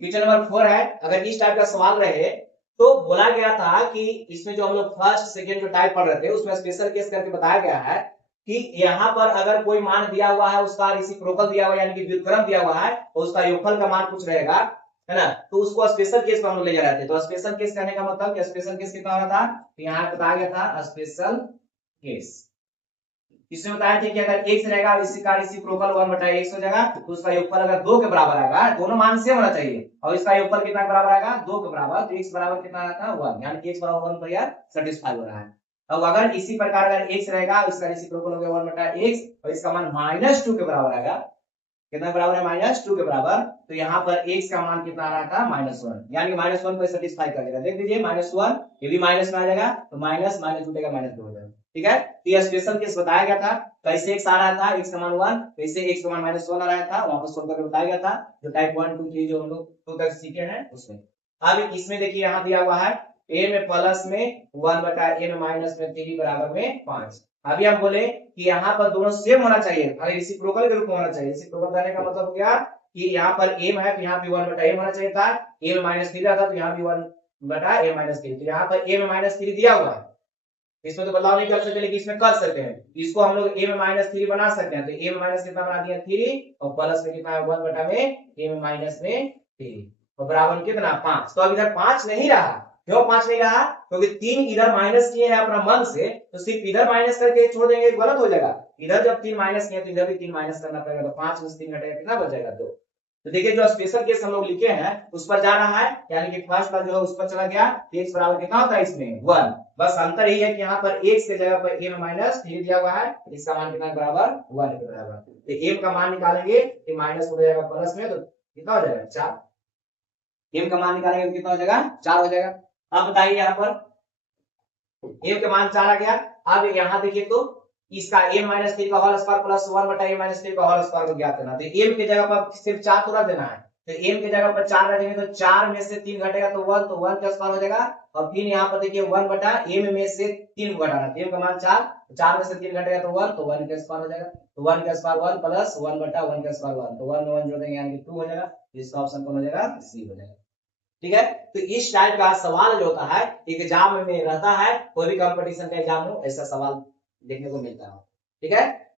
Question number 4 है, अगर इस टाइप का सवाल रहे तो बोला गया था कि इसमें जो हम लोग फर्स्ट सेकंड जो टाइप पढ़ रहे थे उसमें स्पेशल केस करके बताया गया है कि यहाँ पर अगर कोई मान दिया हुआ है, उसका रेसिप्रोकल दिया हुआ है, यानी कि व्युत्क्रम दिया हुआ है, तो उसका योगफल का मान कुछ रहेगा, है ना, तो उसको स्पेशल केस में हम लोग ले जा रहे थे। तो स्पेशल केस कहने का मतलब कि स्पेशल केस कितना हो रहा था, तो यहाँ बताया गया था स्पेशल केस। इसमें बताया था कि अगर x रहेगा और इसी का रेसिप्रोकल 1/x हो जाएगा तो उसका योगफल अगर 2 के बराबर आएगा, दोनों मान सेम होना चाहिए, और इसका योगफल कितना के बराबर आएगा, 2 के बराबर, तो x बराबर कितना आया था 1, यानी कि x बराबर 1 पर यार सेटिस्फाई हो रहा है। अब अगर इसी प्रकार अगर x रहेगा, इसका रेसिप्रोकल हो गया 1/x और इसका मान -2 के बराबर आएगा, कितना बराबर है, -2 के बराबर, तो यहाँ पर x का मान कितना आ रहा था -1, यानी कि -1 को सेटिस्फाई कर देगा। देख लीजिए -1 ये भी माइनस में आ जाएगा, तो माइनस माइनस उठेगा -2 हो जाएगा, ठीक है। तो ये स्पेशल केस बताया गया था, कैसे x आ रहा था, x का मान 1, कैसे x का मान -1 आ रहा था, वहां पर सोल्व करके बताया गया था, जो टाइप 1 2 3 जो हम लोग 2 तक सीखे हैं उसमें। अब इसमें देखिए यहाँ दिया हुआ है a में प्लस में 1/a में माइनस में 3 बराबर में 5। अभी हम बोले कि यहाँ पर दोनों सेम होना चाहिए, खाली रेसिप्रोकल के रूप में होना चाहिए। रेसिप्रोकल करने का मतलब क्या कि यहाँ पर m है तो यहाँ पे 1/m होना चाहिए था, a में -3 था तो यहाँ भी 1/a-3, तो यहाँ पर a में -3 दिया हुआ है, इसमें तो बदलाव नहीं कर सकते, लेकिन इसमें कर सकते हैं। इसको हम लोग a में -3 बना सकते हैं, तो a में माइनस कितना बना दिया 3 और प्लस में कितना है 1/में a में -3 और बराबर कितना 5। तो अब इधर 5 नहीं रहा, क्यों 5 नहीं रहा, क्योंकि 3 इधर माइनस किए हैं अपना मन से, तो सिर्फ इधर माइनस करके छोड़ देंगे गलत हो जाएगा। इधर जब 3 माइनस किए तो इधर भी 3 माइनस करना पड़ेगा, तो 5 में से 3 घटेगा कितना बच जाएगा 2। तो देखिए जो स्पेशल केस हम लोग लिखे हैं उस पर जा रहा है, यानी कि फर्स्ट का जो है उस पर चला गया, x बराबर कितना होता है इसमें 1। बस अंतर यही है कि यहाँ पर x के जगह पर a में -3 दिया हुआ है, इसका मान कितना बराबर 1 के बराबर, तो m का मान निकालेंगे तो माइनस हो जाएगा प्लस में, तो कितना हो जाएगा 4, m का मान निकालेंगे तो कितना हो जाएगा 4 हो जाएगा। अब बताइए यहाँ पर m का मान 4 आ गया। अब यहाँ देखिए तो इसका a-3 का होल स्क्वायर प्लस 1/a-3 का होल स्क्वायर को ज्ञात करना, तो m के जगह पर सिर्फ 4 थोड़ा देना है, तो m के जगह पर 4 रखेंगे तो 4 में से 3 घटेगा तो 1, तो 1 का स्क्वायर हो जाएगा, और फिर यहाँ पर देखिए 1/m में से 3 घटाना, m का मान 4, 4 में से 3 घटेगा तो 1, तो 1 का स्क्वायर हो जाएगा, तो 1 का स्क्वायर 1 प्लस 1/1 का स्क्वायर 1, तो 1 में 1 जोड़ देंगे यानी कि 2 हो जाएगा, इसका ऑप्शन कौन हो जाएगा, सी हो जाएगा, ठीक है। तो इस टाइप का सवाल जो होता है एग्जाम में रहता है, कोई भी कंपटीशन का एग्जाम हो ऐसा सवाल देखने को मिलता है, ठीक है।